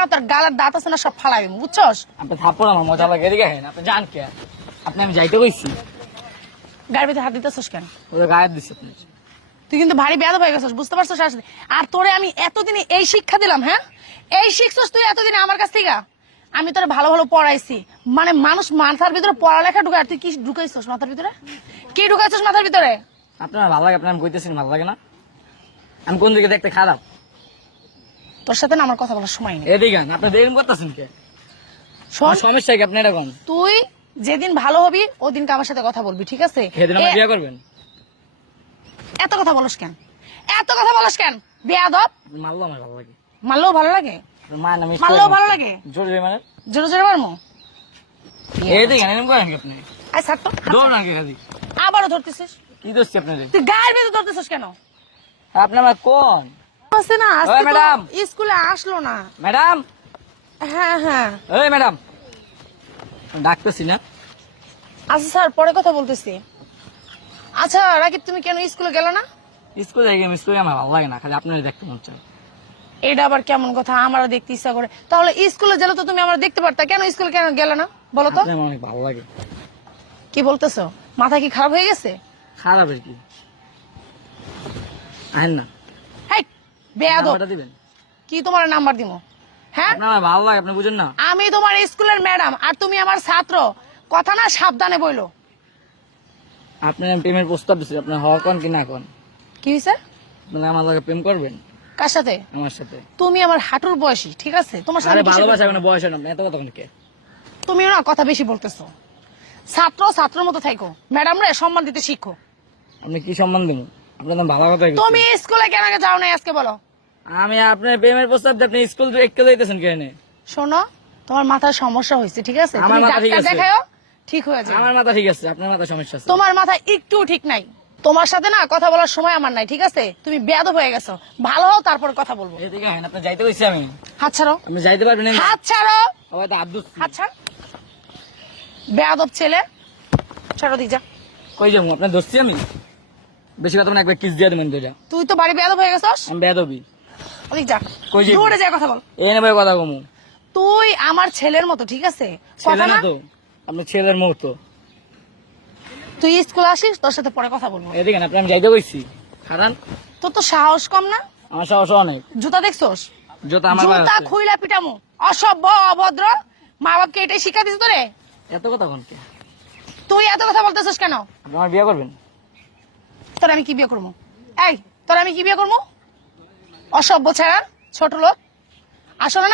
না তোর গালের দাঁত আছে না সব ফালাই দেবো, বুঝছস? আপনি থাপ্পড় আমার মজা লাগে, এদিকে হেন আপনি জান কে আপনি, আমি যাইতে কইছি, গায়ের ভিতরে হাত দিতেছস কেন? ওদের গায়ে দিচ্ছে আপনি। তুই কিন্তু ভারী বেয়াদব হয়ে গেছিস, বুঝতে পারছিস? আর তোরে আমি এতদিনে এই শিক্ষা দিলাম, হ্যাঁ? এই শিখছস তুই এতদিনে আমার কাছ থেকে? আমি তোরে ভালো ভালো পড়াইছি, মানে মানুষ মাথার ভিতরে পড়ালেখা ঢুকায়, আর তুই কি ঢুকাইছস মাথার ভিতরে? কি ঢুকাইছস মাথার ভিতরে? আপনার ভালো লাগে, আপনার আমি কইতেছেন ভালো লাগে না? আমি কোন দিকে দেখতে খারাপ? তোর সাথে না আমার কথা বলার সময় নেই। এদিকে আপনি দেরি করতেছেন কে? শোন, সমস্যা কি আপনি এরকম? তুই যেদিন ভালো হবি ওদিনকে আমার সাথে কথা বলবি, ঠিক আছে? সেদিন আমার বিয়ে করবেন? এত কথা বলস কেন? এত কথা বলস কেন বেয়াদব? মারলো আমার ভালো লাগে, মারলেও ভালো লাগে? মান আমি মারলেও ভালো লাগে? জোরে মানে জোরে জোরে মারমো? এদিকে এরকম করেন কি আপনি? আই ছাড় তো। দৌড় নাকি খালি? আবারও ধরতেছিস? কি দোষছি আপনাদের? তুই গায়ের ভিতরে ধরতেছিস কেন? আপনি আমার কোন আছে না, ওই আজকে ম্যাডাম। তো স্কুলে আসলো না। ম্যাডাম? হ্যাঁ হ্যাঁ এই ম্যাডাম, ডাকতেছি না? আচ্ছা স্যার, পরে কথা বলতেছি। আচ্ছা রাকিব, তুমি কেন স্কুলে গেলে না? স্কুলে যাই গেম, স্কুলে আমার ভালো লাগে না, খালি আপনার দেখতে মন চায়। এটা আবার কেমন কথা? আমারও দেখতে ইচ্ছা করে। তাহলে স্কুলে গেলে তো তুমি আমার দেখতে পারতা, কেন স্কুলে কেন গেলে না বলো তো? আপনার আমার অনেক ভালো লাগে। কি বলতেছো? মাথা কি খারাপ হয়ে গেছে? খারাপের কি? আহেন না, হেই বেয়াদব, নাম্বারটা দিবেন? কি তোমার নাম্বার দিমো? হ্যাঁ, আপনার আমার ভালো লাগে, আপনি বুঝেন না? আমি তোমার স্কুলের ম্যাডাম আর তুমি আমার ছাত্র, কথা না সাবধানে বইলো। আপনার প্রেমের প্রস্তাব দিচ্ছি, আপনার হওয়ার কোন কি না কোন? কি হয়েছে? মানে আমার লাগে প্রেম করবেন কার সাথে? আমার সাথে? তুমি আমার হাঁটুর বয়সী, ঠিক আছে? তোমার সাথে আরে আমি কিসের ভালোবাসা কথা? কোনো বয়স হয় না, এত কথা কে? তুমিও না কথা বেশি বলতেছো। ছাত্র ছাত্রের মতো থাকো, ম্যাডাম রে সম্মান দিতে শিখো। আপনি কি সম্মান দেবো? আপনার তো ভালো কথা কইছি। তুমি স্কুলে কেন যাও না আজকে বলো? আমি আপনার প্রেমের প্রস্তাব দিয়ে আপনি স্কুল একটু যাইতেছেন কেন? শোনো, তোমার মাথার সমস্যা হয়েছে, ঠিক আছে? আমার তুমি মাথা ঠিক ডাক্তার আছে। দেখাও, ঠিক হয়ে যাবে। আমার মাথা ঠিক আছে, আপনার মাথা সমস্যা আছে। তোমার মাথা একটু ঠিক নাই। তোমার সাথে না কথা বলার সময় আমার নাই, ঠিক আছে? তুমি বেয়াদব হয়ে গেছো। ভালো হও, তারপর কথা বলবো। এদিকে আহেন, আপনি যাইতে কইছি আমি। হাত ছাড়ো, আপনি যাইতে পারবেন না? হাত ছাড়ো, ওই তো হাত ধরছি। হাত ছাড়। বেয়াদব ছেলে, ছাড়ো দিক যা। কই যাবো? আপনার ধরছি আমি? বেশি কথা মানে একবার কিস দিয়ে দেবেন দুইটা। তুই তো বাড়ি বেয়াদব হয়ে গেছস। আমি বেয়াদবি। ওদিক যা, কই যাবো? দূরে যা কথা বল। এই নেবে কথা কমু। তুই আমার ছেলের মতো, ঠিক আছে? ছেলে কথা না না, তো, আপনার ছেলের মুহূর্ত। তুই স্কুলে আসিস, তোর সাথে পরে কথা বলবো। এদিকে না, আপনি আমি যাইতে কইছি। খারান, তোর তো সাহস কম না? আমার সাহস অনেক। জুতা দেখছস? জোতা আমার গায়ে জুতা আছে। খুইলা পিটামু। অসভ্য, অভদ্র, মা বাপকে এটাই শিক্ষা দিস তোরে? এত কথা কোন কে? তুই এত কথা বলতেছিস কেন? আপনি আমার বিয়ে করবেন? তোর আমি কি বিয়ে করবো? এই তোর আমি কি বিয়ে করবো? অসভ্য ছেড়া, ছোট লোক। আসলে না